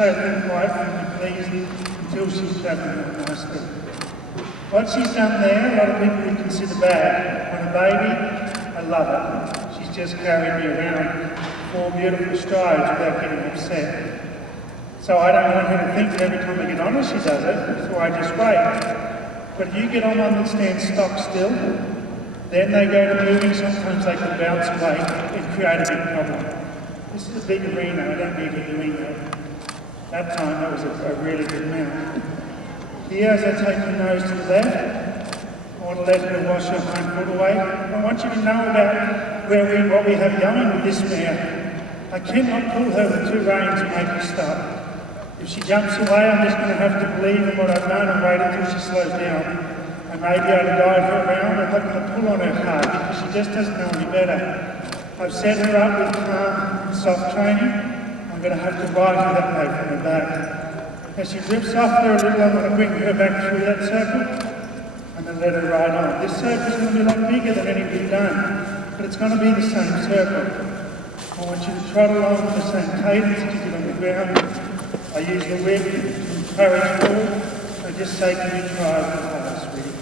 stayed a little quiet for McLean until she's travelling on nicely. What she's done there, a lot of people would consider bad. When a baby, I love it. She's just carried me around 4 beautiful strides without getting upset. So I don't want her to think that every time I get on her she does it, so I just wait. But if you get on one that stands stock still, then they go to moving, sometimes they can bounce away and create a big problem. This is a big arena, I don't need her doing that. That time that was a really good mount. Here, as I take her nose to the left, I want to let her wash her hind foot away. I want you to know about what we have going with this mare. I cannot pull her with 2 reins and make her stop. If she jumps away, I'm just going to have to believe in what I've known and wait until she slows down. I may be able to guide her around, I'm not going to pull on her hard because she just doesn't know any better. I've set her up with calm and soft training. I'm going to have to ride her that way from her back. As she drifts off there a little, I'm going to bring her back through that circle and then let her ride on. This circle is going to be a lot bigger than any we've done, but it's going to be the same circle. I want you to trot along with the same cadence as you get on the ground. I use the whip to encourage forward. I just say to you, try with the sweetie.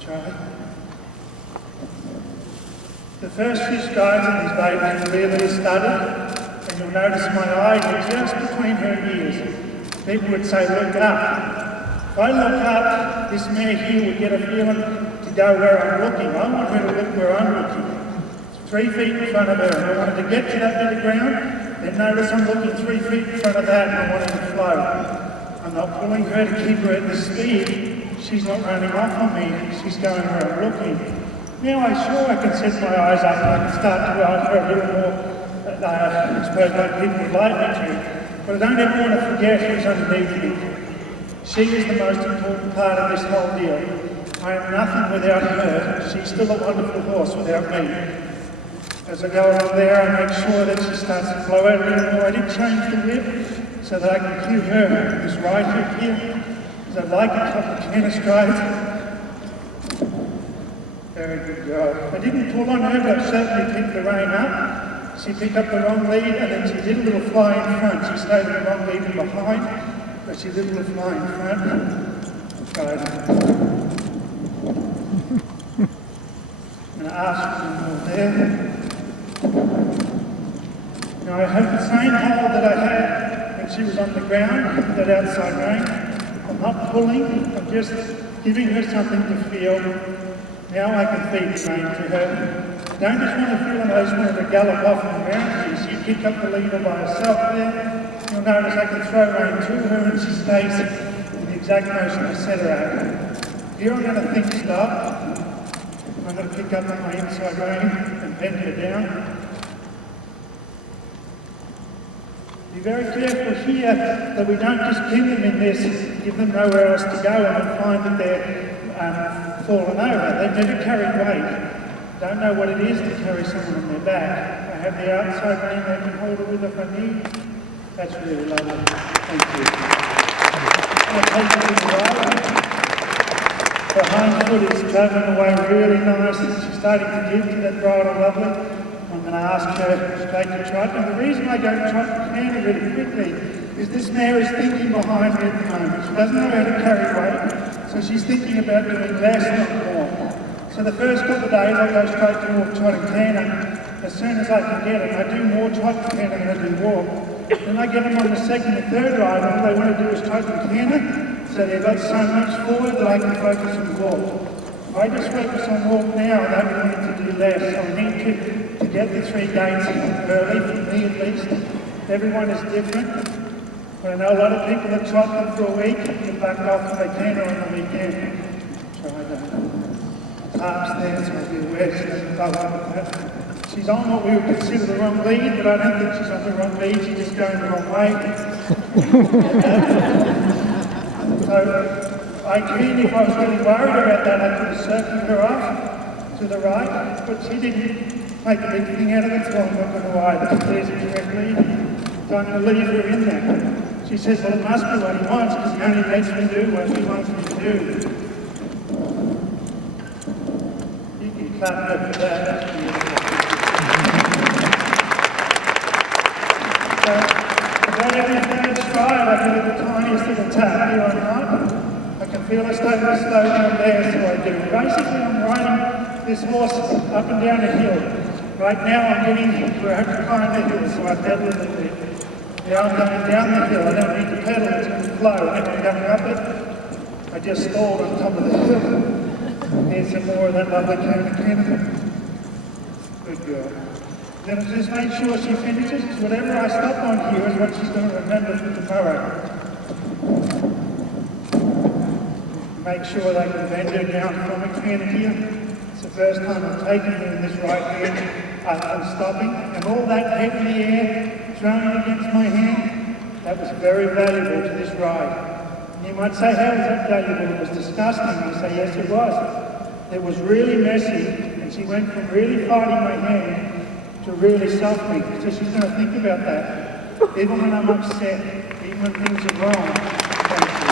Try. The first few strides of these babies are really studded, and you'll notice my eyes are just between her ears. People would say, look up. If I look up, this mare here would get a feeling to go where I'm looking. I want her to look where I'm looking. It's 3 feet in front of her, and I want her to get to that bit of ground. Then notice I'm looking 3 feet in front of that and I want her to flow. I'm not pulling her to keep her at the speed. She's not running off on me. She's going where I'm looking. Now I can set my eyes up and I can start to ride her a little more, I suppose like people would like me to. But I don't ever want to forget who's underneath me. She is the most important part of this whole deal. I am nothing without her. She's still a wonderful horse without me. As I go along there, I make sure that she starts to flow out a little more. I did change the whip so that I can cue her this right hook here, because I'd like a couple of canter strides. Very good job. I didn't pull on her, but I certainly picked the rein up. She picked up the wrong lead, and then she did a little fly in front. She stayed in the wrong lead and behind, but she did a little fly in front. Try it. I'm going to ask for some more there. Now I have the same hold that I had when she was on the ground, that outside rein. I'm not pulling, I'm just giving her something to feel. Now I can feed the rein to her. I don't just want to feel and I just want her to gallop off and around. She pick up the leader by herself there. You'll notice I can throw rein to her and she stays in the exact motion I set her at. Here I'm going to think stop. I'm going to pick up on my inside rein and bend her down. Be very careful here that we don't just pin them in this, give them nowhere else to go and find that they're fallen over. They've never carried weight. Don't know what it is to carry someone on their back. I have the outside rein, they can hold it with if I need. That's really lovely. Thank you. I'll take it to the right. Her hind foot is travelling away really nice. She's starting to give to that bridle lovely. I'm going to ask her straight to trot. And the reason I go trot and canter really quickly is this mare is thinking behind me at the moment. She doesn't know how to carry weight, so she's thinking about doing less, not more. So the first couple of days I'll go straight to walk, trot and canter. As soon as I can get it, I do more trot and canter than I do walk. Then I get them on the second and third ride, and all they want to do is trot and canter, so they've got so much forward that I can focus on walk. If I just focus on walk now, I don't need to do less. I need to get the 3 gates early, for me at least. Everyone is different. But I know a lot of people that trot them for a week and back off and they canter on the weekend. Try that. Harp's there, so I'll be aware she doesn't go up with that. She's on what we would consider the wrong lead, but I don't think she's on the wrong lead, she's just going the wrong way. So I can, if I was really worried about that, I could have circled her off to the right, but she didn't make a big thing out of it, so I'm not going to ride. There's a direct lead, so I'm going to leave her in there. She says, well, it must be what he wants, because he only lets me do what he wants me to do. You can clap her for that. That's beautiful. So, About every third stride, I feel the tiniest little tap here on right. I can feel it starting to slow down there, so I do. Basically, I'm riding this horse up and down a hill. Right now, I'm getting where I have to climb the hill, so I pedal a little bit. Now I'm going down the hill. I don't need to pedal, it's going to flow. And I'm going up it. I just stalled on top of the hill. Here's some more of that lovely cannon. Good girl. Then I just make sure she finishes, because whatever I stop on here is what she's going to remember for tomorrow. Make sure they can bend her down from a cannon here. It's the first time I've taken her in this right hand. I'm stopping, and all that head in the air, thrown against my hand, that was very valuable to this ride. And you might say, how was that valuable? It was disgusting. I say, yes, it was. It was really messy, and she went from really fighting my hand to really softening. So she's going to think about that. Even when I'm upset, even when things are wrong. Thank you.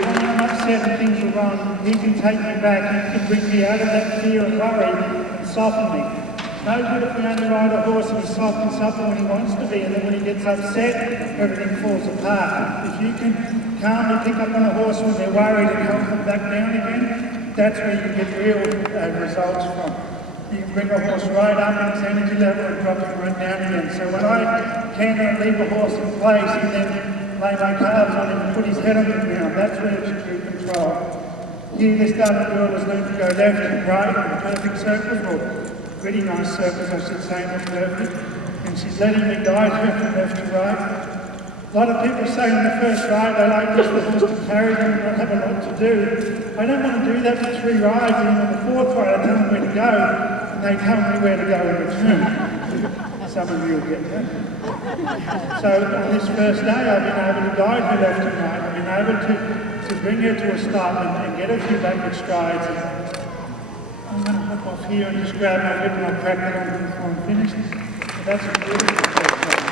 Even when I'm upset and things are wrong, he can take me back, he can bring me out of that fear and worry and soften me. It's no good if we only ride a horse and he's soft and supple when he wants to be, and then when he gets upset, everything falls apart. If you can calmly pick up on a horse when they're worried and help them back down again, that's where you get real results from. You can bring a horse right up in its energy level and drop it right down again. So when I cannot leave a horse in place and then lay my calves on him and put his head on the ground, that's where it's true control. Here this other girl has learned to go left and right in perfect circles, or pretty nice circles I should say, not perfect. And she's letting me guide her from left to right. A lot of people say in the first ride they like just the horse to carry them and not have a lot to do. I don't want to do that for 3 rides, and on the 4th ride I tell them where to go, and they tell me where to go in return. Some of you will get that. So on this first day I've been able to guide her left and right. I've been able to bring her to a stop and get a few backward strides. I'm going to hop off here and just grab my whip and I'll crack it on before I'm finished. So that's a beautiful first ride.